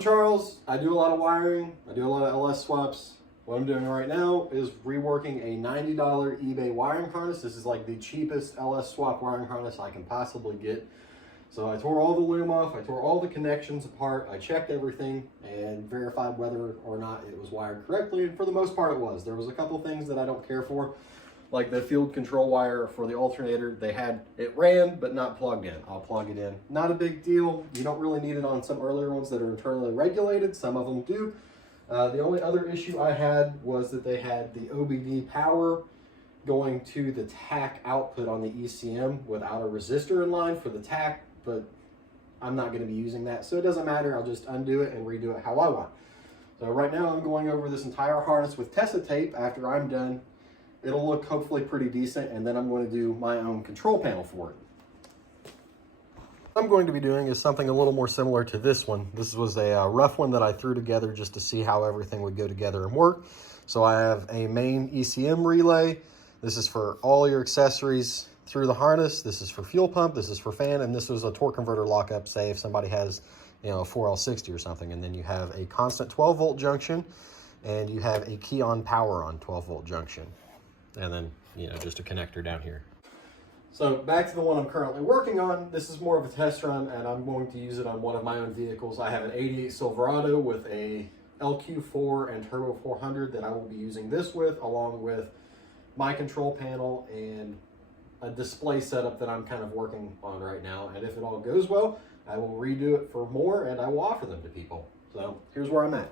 I'm Charles. I do a lot of wiring. I do a lot of LS swaps. What I'm doing right now is reworking a $90 eBay wiring harness. This is like the cheapest LS swap wiring harness I can possibly get. So I tore all the loom off, I tore all the connections apart, I checked everything and verified whether or not it was wired correctly, and for the most part it was. There was a couple things that I don't care for, like the field control wire for the alternator. It ran, but not plugged in. I'll plug it in. Not a big deal. You don't really need it on some earlier ones that are internally regulated. Some of them do. The only other issue I had was that they had the OBD power going to the TAC output on the ECM without a resistor in line for the TAC, but I'm not going to be using that, so it doesn't matter. I'll just undo it and redo it how I want. So right now I'm going over this entire harness with Tesa tape. After I'm done, it'll look hopefully pretty decent, and then I'm going to do my own control panel for it. What I'm going to be doing is something a little more similar to this one. This was a rough one that I threw together just to see how everything would go together and work. So I have a main ECM relay. This is for all your accessories through the harness. This is for fuel pump, this is for fan, and this was a torque converter lockup, say if somebody has, you know, a 4L60 or something. And then you have a constant 12 volt junction, and you have a key on power on 12 volt junction. And then, you know, just a connector down here. So back to the one I'm currently working on. This is more of a test run, and I'm going to use it on one of my own vehicles. I have an 88 Silverado with a LQ4 and Turbo 400 that I will be using this with, along with my control panel and a display setup that I'm kind of working on right now. And if it all goes well, I will redo it for more and I will offer them to people. So here's where I'm at.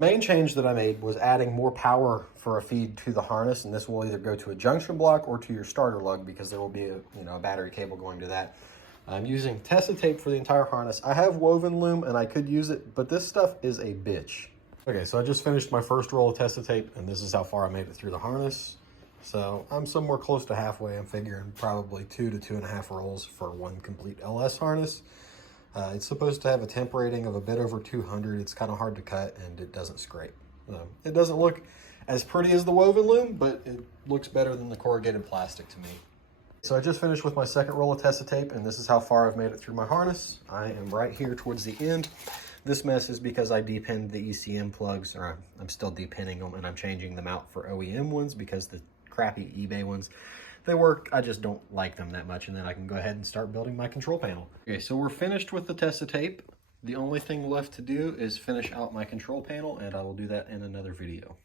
Main change that I made was adding more power for a feed to the harness, and this will either go to a junction block or to your starter lug, because there will be a battery cable going to that. I'm using Tesa tape for the entire harness. I have woven loom and I could use it, but this stuff is a bitch. Okay, so I just finished my first roll of Tesa tape, and this is how far I made it through the harness. So I'm somewhere close to halfway. I'm figuring probably 2 to 2.5 rolls for one complete LS harness. It's supposed to have a temp rating of a bit over 200. It's kind of hard to cut, and it doesn't scrape. It doesn't look as pretty as the woven loom, but it looks better than the corrugated plastic to me. So I just finished with my second roll of Tesa tape, and this is how far I've made it through my harness. I am right here towards the end. This mess is because I depinned the ECM plugs, or I'm still depinning them, and I'm changing them out for OEM ones because the crappy eBay ones, they work. I just don't like them that much, and then I can go ahead and start building my control panel. Okay, so we're finished with the Tesa tape. The only thing left to do is finish out my control panel, and I will do that in another video.